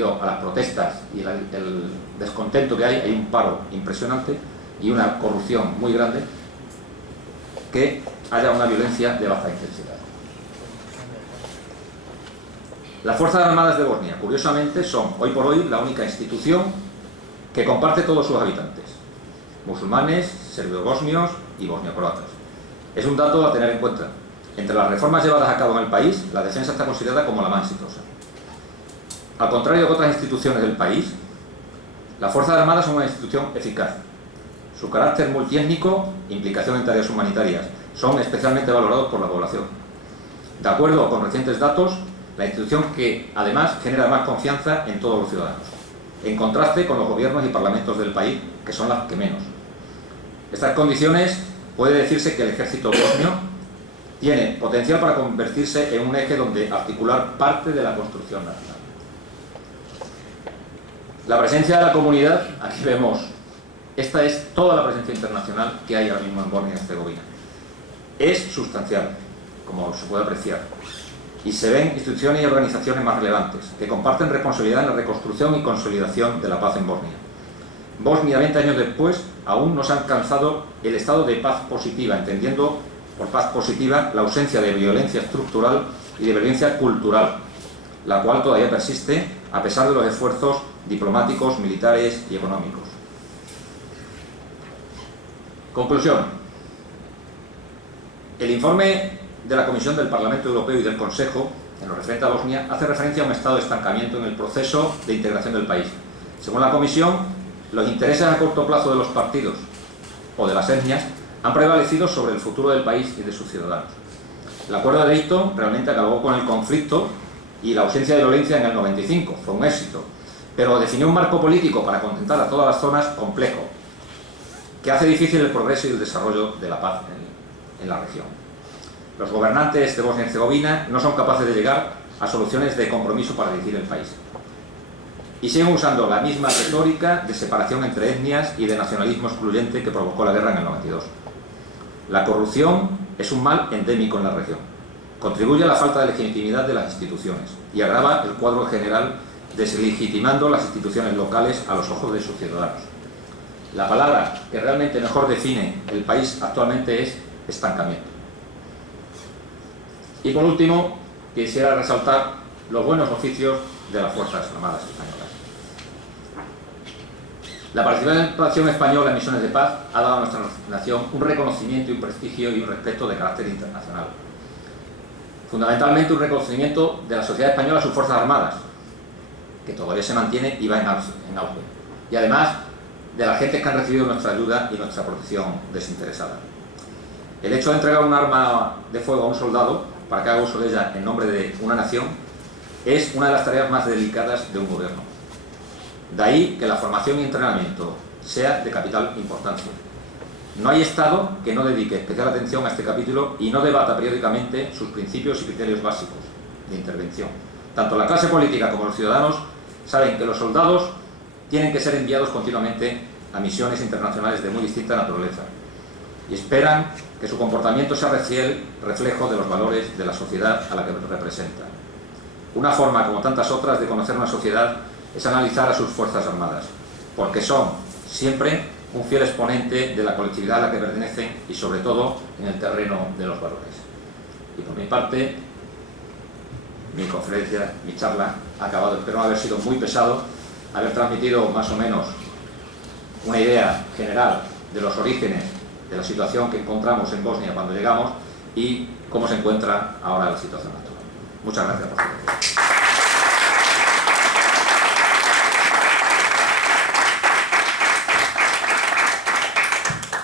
debido a las protestas y el descontento que hay un paro impresionante y una corrupción muy grande, que haya una violencia de baja intensidad. Las Fuerzas Armadas de Bosnia, curiosamente, son hoy por hoy la única institución que comparte todos sus habitantes, musulmanes, serbio-bosnios y bosnio-croatas. Es un dato a tener en cuenta. Entre las reformas llevadas a cabo en el país, la defensa está considerada como la más exitosa. Al contrario que otras instituciones del país, las Fuerzas Armadas son una institución eficaz. Su carácter multiétnico, implicación en tareas humanitarias, son especialmente valorados por la población. De acuerdo con recientes datos, la institución que además genera más confianza en todos los ciudadanos, en contraste con los gobiernos y parlamentos del país, que son las que menos. Estas condiciones puede decirse que el ejército bosnio tiene potencial para convertirse en un eje donde articular parte de la construcción nacional. La presencia de la comunidad, aquí vemos, esta es toda la presencia internacional que hay ahora mismo en Bosnia y Herzegovina. Es sustancial, como se puede apreciar, y se ven instituciones y organizaciones más relevantes, que comparten responsabilidad en la reconstrucción y consolidación de la paz en Bosnia. Bosnia, 20 años después, aún no se ha alcanzado el estado de paz positiva, entendiendo por paz positiva la ausencia de violencia estructural y de violencia cultural, la cual todavía persiste a pesar de los esfuerzos diplomáticos, militares y económicos. Conclusión. El informe de la Comisión del Parlamento Europeo y del Consejo, en lo referente a Bosnia, hace referencia a un estado de estancamiento en el proceso de integración del país. Según la Comisión, los intereses a corto plazo de los partidos o de las etnias han prevalecido sobre el futuro del país y de sus ciudadanos. El acuerdo de Dayton realmente acabó con el conflicto y la ausencia de violencia en el 95, fue un éxito, pero definió un marco político para contentar a todas las zonas complejo, que hace difícil el progreso y el desarrollo de la paz en la región. Los gobernantes de Bosnia y Herzegovina no son capaces de llegar a soluciones de compromiso para dirigir el país. Y siguen usando la misma retórica de separación entre etnias y de nacionalismo excluyente que provocó la guerra en el 92. La corrupción es un mal endémico en la región. Contribuye a la falta de legitimidad de las instituciones y agrava el cuadro general, deslegitimando las instituciones locales a los ojos de sus ciudadanos. La palabra que realmente mejor define el país actualmente es estancamiento. Y por último, quisiera resaltar los buenos oficios de las Fuerzas Armadas españolas. La participación española en misiones de paz ha dado a nuestra nación un reconocimiento y un prestigio y un respeto de carácter internacional. Fundamentalmente un reconocimiento de la sociedad española a sus Fuerzas Armadas, que todavía se mantiene y va en auge. Y además de las gentes que han recibido nuestra ayuda y nuestra protección desinteresada. El hecho de entregar un arma de fuego a un soldado para que haga uso de ella en nombre de una nación es una de las tareas más delicadas de un gobierno. De ahí que la formación y entrenamiento sea de capital importancia. No hay Estado que no dedique especial atención a este capítulo y no debata periódicamente sus principios y criterios básicos de intervención. Tanto la clase política como los ciudadanos saben que los soldados tienen que ser enviados continuamente a misiones internacionales de muy distinta naturaleza y esperan que su comportamiento sea fiel reflejo de los valores de la sociedad a la que representa. Una forma, como tantas otras, de conocer una sociedad es analizar a sus Fuerzas Armadas, porque son siempre un fiel exponente de la colectividad a la que pertenecen y sobre todo en el terreno de los valores. Y por mi parte, mi conferencia, mi charla ha acabado. Espero no haber sido muy pesado, haber transmitido más o menos una idea general de los orígenes de la situación que encontramos en Bosnia cuando llegamos y cómo se encuentra ahora la situación actual. Muchas gracias por su atención.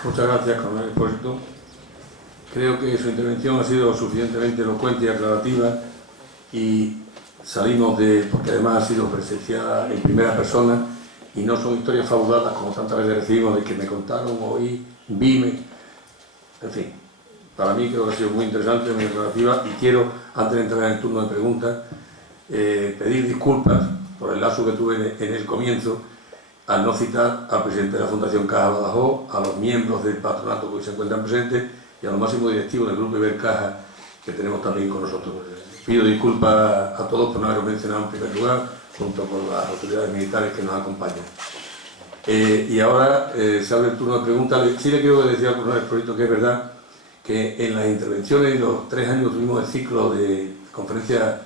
Muchas gracias, coronel Expósito. Creo que su intervención ha sido suficientemente elocuente y aclarativa y salimos porque además ha sido presenciada en primera persona y no son historias fabuladas como tantas veces recibimos de que me contaron, oí, vime. En fin, para mí creo que ha sido muy interesante, muy aclarativa y quiero, antes de entrar en el turno de preguntas, pedir disculpas por el lapso que tuve en el comienzo al no citar al presidente de la Fundación Caja Badajoz, a los miembros del patronato que hoy se encuentran presentes y a los máximos directivos del Grupo Ibercaja que tenemos también con nosotros. Pido disculpas a todos por no haber mencionado en primer lugar, junto con las autoridades militares que nos acompañan. Y ahora se abre el turno de preguntas. Sí le quiero decir al coronel Esposito que es verdad que en las intervenciones de los 3 años tuvimos el ciclo de conferencia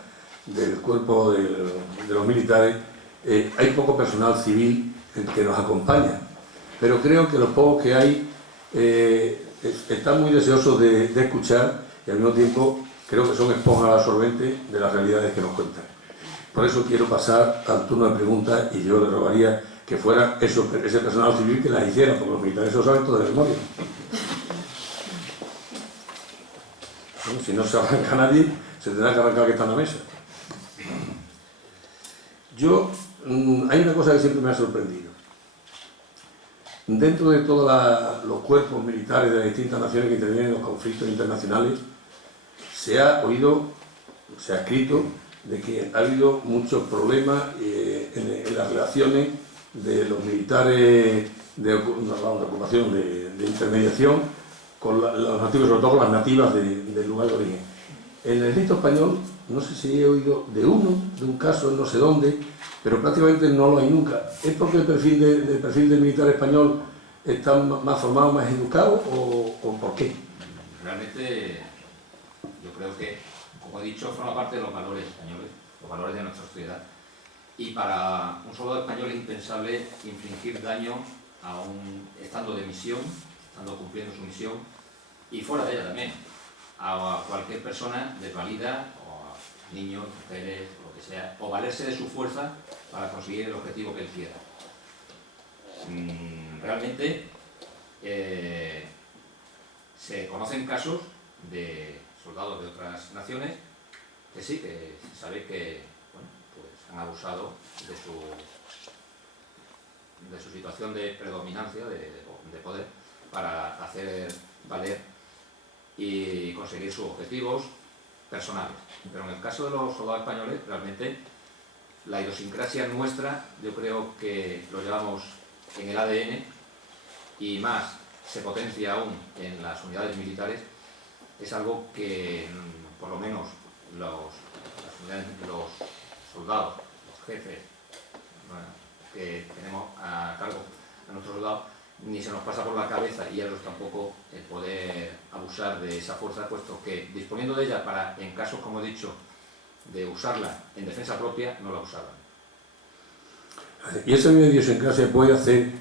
del cuerpo de los militares, hay poco personal civil que nos acompaña, pero creo que los pocos que hay están muy deseosos de escuchar y al mismo tiempo creo que son esponjas absorbentes de las realidades que nos cuentan. Por eso quiero pasar al turno de preguntas y yo le rogaría que fuera ese personal civil que las hiciera, porque los militares lo saben todo de memoria. Bueno, si no se arranca nadie, se tendrá que arrancar que está en la mesa. Hay una cosa que siempre me ha sorprendido. Dentro de todos los cuerpos militares de las distintas naciones que intervienen en los conflictos internacionales, se ha escrito de que ha habido muchos problemas en las relaciones de los militares de ocupación, de intermediación, con los nativos, sobre todo con las nativas del lugar de origen. En el ejército español, no sé si he oído de un caso, no sé dónde, pero prácticamente no lo hay nunca. ¿Es porque el perfil del militar español está más formado, más educado, o por qué? Realmente, yo creo que, como he dicho, forma parte de los valores españoles, los valores de nuestra sociedad. Y para un soldado español es impensable infligir daño estando de misión, estando cumpliendo su misión, y fuera de ella también, a cualquier persona desvalida, o a niños, mujeres, o lo que sea, o valerse de su fuerza para conseguir el objetivo que él quiera. Realmente se conocen casos de soldados de otras naciones que sí, que se sabe que pues han abusado de su situación de predominancia, de poder, para hacer valer y conseguir sus objetivos personales. Pero en el caso de los soldados españoles, realmente la idiosincrasia nuestra, yo creo que lo llevamos en el ADN, y más se potencia aún en las unidades militares. Es algo que por lo menos los soldados, los jefes, que tenemos a cargo a nuestros soldados, ni se nos pasa por la cabeza, y a ellos tampoco, el poder abusar de esa fuerza, puesto que disponiendo de ella para, en casos como he dicho, de usarla en defensa propia, no la usaban. Y esa idiosincrasia puede hacer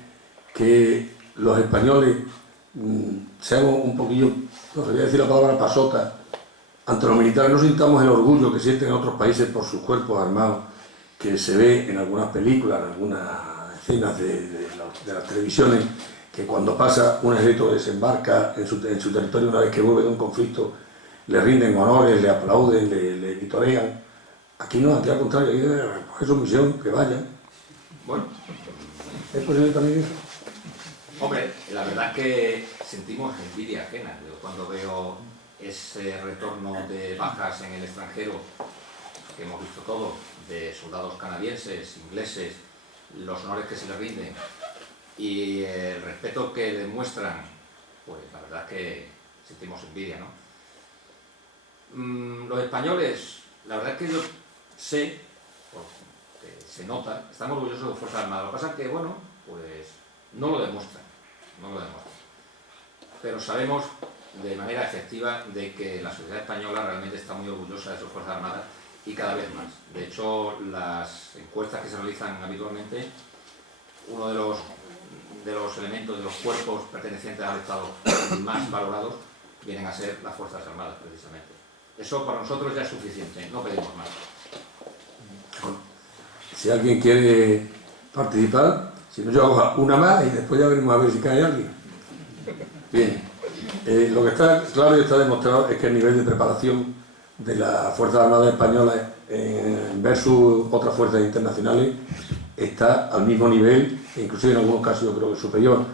que los españoles seamos un poquillo, no sé, voy a decir la palabra pasota, ante los militares, no sintamos el orgullo que sienten en otros países por sus cuerpos armados, que se ve en algunas películas, en algunas escenas de las televisiones, que cuando pasa un ejército desembarca en su territorio una vez que vuelve de un conflicto, le rinden honores, le aplauden, le vitorean. Aquí no, aquí al contrario, aquí es su misión, que vayan. Bueno, ¿es posible también eso? Hombre, la verdad es que sentimos envidia ajena. Yo cuando veo ese retorno de bajas en el extranjero, que hemos visto todos, de soldados canadienses, ingleses, los honores que se les rinden y el respeto que demuestran, pues la verdad es que sentimos envidia, ¿no? Los españoles, la verdad es que yo sé, porque se nota, están orgullosos de las Fuerzas Armadas. Lo que pasa es que, bueno, pues no lo demuestran, pero sabemos de manera efectiva de que la sociedad española realmente está muy orgullosa de sus Fuerzas Armadas, y cada vez más. De hecho, las encuestas que se realizan habitualmente, uno de los elementos de los cuerpos pertenecientes al Estado más valorados vienen a ser las Fuerzas Armadas, precisamente. Eso para nosotros ya es suficiente, no pedimos más. Si alguien quiere participar, si no, yo hago una más y después ya veremos a ver si cae alguien. Bien, lo que está claro y está demostrado es que el nivel de preparación de las Fuerzas Armadas Españolas versus otras fuerzas internacionales está al mismo nivel, e inclusive en algunos casos yo creo que superior.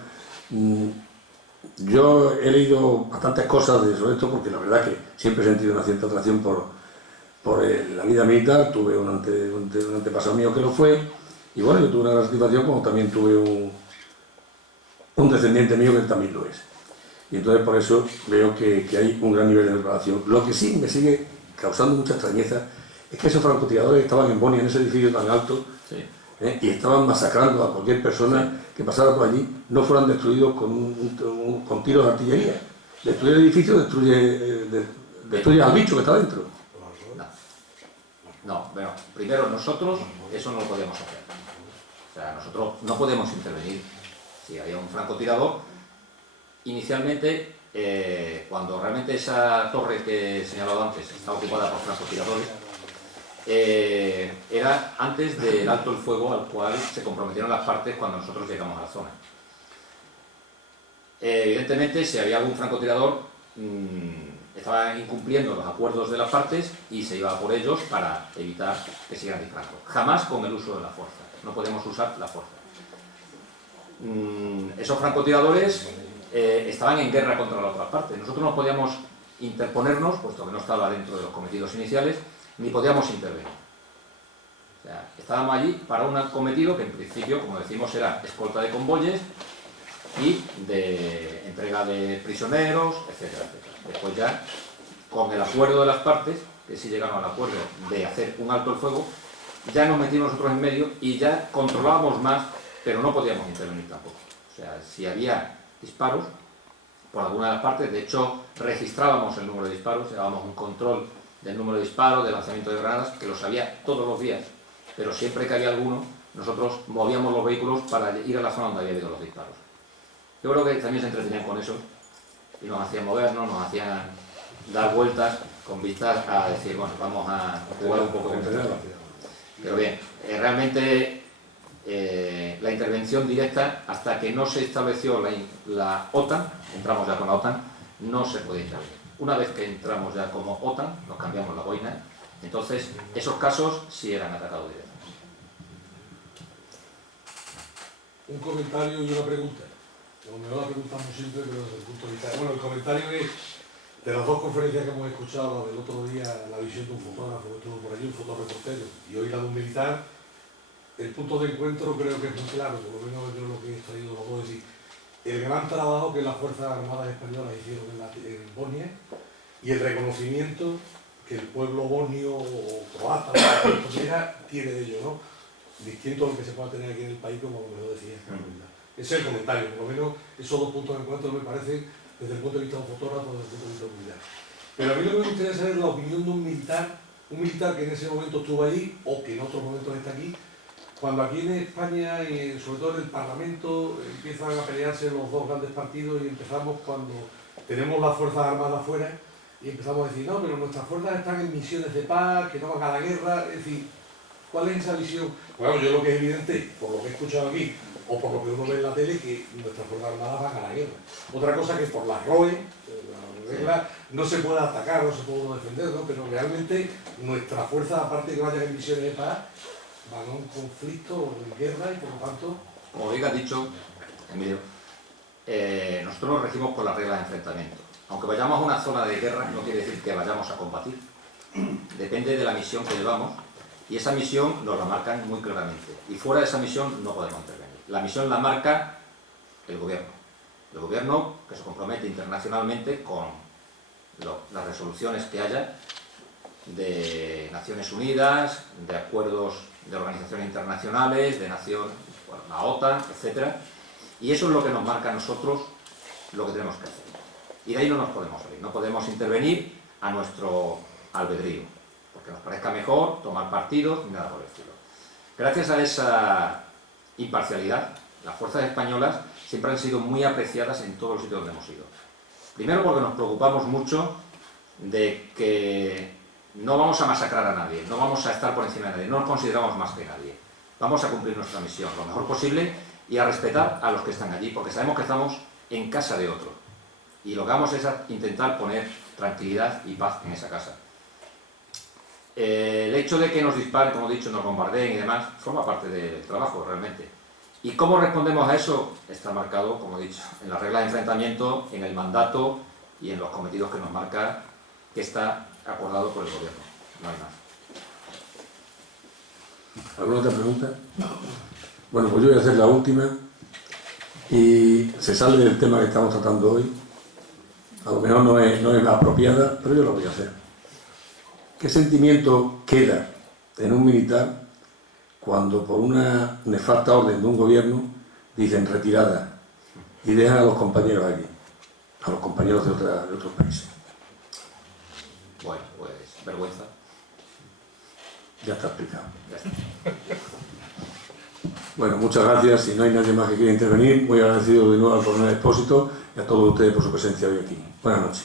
Yo he leído bastantes cosas sobre esto, porque la verdad que siempre he sentido una cierta atracción por la vida militar. Tuve un antepasado mío que lo fue, y bueno, yo tuve una gran satisfacción, como también tuve un descendiente mío que también lo es. Y entonces por eso veo que hay un gran nivel de preparación. Lo que sí me sigue causando mucha extrañeza es que esos francotiradores estaban en Bonia, en ese edificio tan alto, Sí. y estaban masacrando a cualquier persona que pasara por allí, no fueran destruidos con tiros de artillería. Destruye el edificio, destruye al bicho que está dentro. No, bueno, primero nosotros eso no lo podíamos hacer. O sea, nosotros no podemos intervenir. Si había un francotirador, inicialmente, cuando realmente esa torre que he señalado antes estaba ocupada por francotiradores, era antes del alto el fuego al cual se comprometieron las partes cuando nosotros llegamos a la zona. Evidentemente, si había algún francotirador, estaba incumpliendo los acuerdos de las partes y se iba por ellos para evitar que siguieran disparando. Jamás con el uso de la fuerza. No podemos usar la fuerza. Esos francotiradores estaban en guerra contra la otra parte. Nosotros no podíamos interponernos, puesto que no estaba dentro de los cometidos iniciales, ni podíamos intervenir. O sea, estábamos allí para un cometido que en principio, como decimos, era escolta de convoyes y de entrega de prisioneros, etcétera, etcétera. Después ya, con el acuerdo de las partes, que sí llegaron al acuerdo de hacer un alto el fuego, ya nos metimos nosotros en medio y ya controlábamos más, pero no podíamos intervenir tampoco. O sea, si había disparos por alguna de las partes, de hecho registrábamos el número de disparos, llevábamos un control del número de disparos, de lanzamiento de granadas, que los había todos los días, pero siempre que había alguno, nosotros movíamos los vehículos para ir a la zona donde había habido los disparos. Yo creo que también se entretenían con eso y nos hacían movernos, nos hacían dar vueltas con vistas a decir, bueno, vamos a jugar un poco con esto. Pero bien, realmente la intervención directa, hasta que no se estableció la OTAN, entramos ya con la OTAN, no se podía intervenir. Una vez que entramos ya como OTAN, nos cambiamos la boina, entonces esos casos sí eran atacados directamente. Un comentario y una pregunta. Como me la pregunta muy simple, pero desde el punto de vista... Bueno, el comentario es de las dos conferencias que hemos escuchado, la del otro día, la visión de un fotógrafo que estuvo por allí, un fotoreportero, y hoy la de un militar. El punto de encuentro creo que es muy claro, por lo menos yo lo que he extraído lo puedo decir. El gran trabajo que las Fuerzas Armadas Españolas hicieron en Bosnia y el reconocimiento que el pueblo bosnio o croata, o sea, tiene de ello, ¿no? Distinto a lo que se pueda tener aquí en el país, como me lo decía. Ese es el comentario, por lo menos esos dos puntos de encuentro me parecen desde el punto de vista de un fotógrafo, desde el punto de vista de un militar. Pero a mí lo que me interesa es la opinión de un militar que en ese momento estuvo allí o que en otros momentos está aquí, cuando aquí en España y sobre todo en el Parlamento empiezan a pelearse los dos grandes partidos y empezamos cuando tenemos las Fuerzas Armadas afuera y empezamos a decir, no, pero nuestras fuerzas están en misiones de paz, que no van a la guerra, es decir, ¿cuál es esa visión? Bueno, yo lo que es evidente, por lo que he escuchado aquí, o por lo que uno ve en la tele, que nuestras Fuerzas Armadas van a la guerra. Otra cosa que por las ROE, la regla, no se puede atacar, no se puede uno defender, ¿no? Pero realmente nuestras fuerzas, aparte de que vayan en misiones de paz, van a un conflicto o en guerra y por lo tanto... Como bien ha dicho, Emilio, nosotros nos regimos por las reglas de enfrentamiento. Aunque vayamos a una zona de guerra, no quiere decir que vayamos a combatir. Depende de la misión que llevamos y esa misión nos la marcan muy claramente. Y fuera de esa misión no podemos intervenir. La misión la marca el gobierno. El gobierno que se compromete internacionalmente con las resoluciones que haya de Naciones Unidas, de acuerdos de organizaciones internacionales, de nación, bueno, la OTAN, etc. Y eso es lo que nos marca a nosotros lo que tenemos que hacer. Y de ahí no nos podemos salir, no podemos intervenir a nuestro albedrío, porque nos parezca mejor tomar partidos ni nada por el estilo. Gracias a esa imparcialidad, las fuerzas españolas siempre han sido muy apreciadas en todos los sitios donde hemos ido. Primero porque nos preocupamos mucho de que no vamos a masacrar a nadie, no vamos a estar por encima de nadie, no nos consideramos más que nadie. Vamos a cumplir nuestra misión lo mejor posible y a respetar a los que están allí, porque sabemos que estamos en casa de otro. Y lo que vamos es intentar poner tranquilidad y paz en esa casa. El hecho de que nos disparen, como he dicho, nos bombardeen y demás, forma parte del trabajo realmente. ¿Y cómo respondemos a eso? Está marcado, como he dicho, en las reglas de enfrentamiento, en el mandato y en los cometidos que nos marca, que está acordado por el gobierno. No hay más. ¿Alguna otra pregunta? Bueno, pues yo voy a hacer la última y se sale del tema que estamos tratando hoy. A lo mejor no es la apropiada, pero yo lo voy a hacer. ¿Qué sentimiento queda en un militar cuando por una nefasta orden de un gobierno dicen retirada y dejan a los compañeros aquí, a los compañeros de otros países? Bueno, pues vergüenza. Ya está explicado. Ya está. Bueno, muchas gracias. Si no hay nadie más que quiera intervenir, muy agradecido de nuevo al coronel Expósito y a todos ustedes por su presencia hoy aquí. Buenas noches.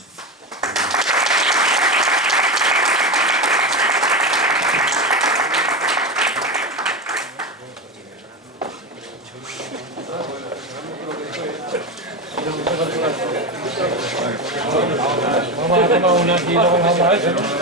Vamos a tomar una aquí y luego vamos a eso, ¿no?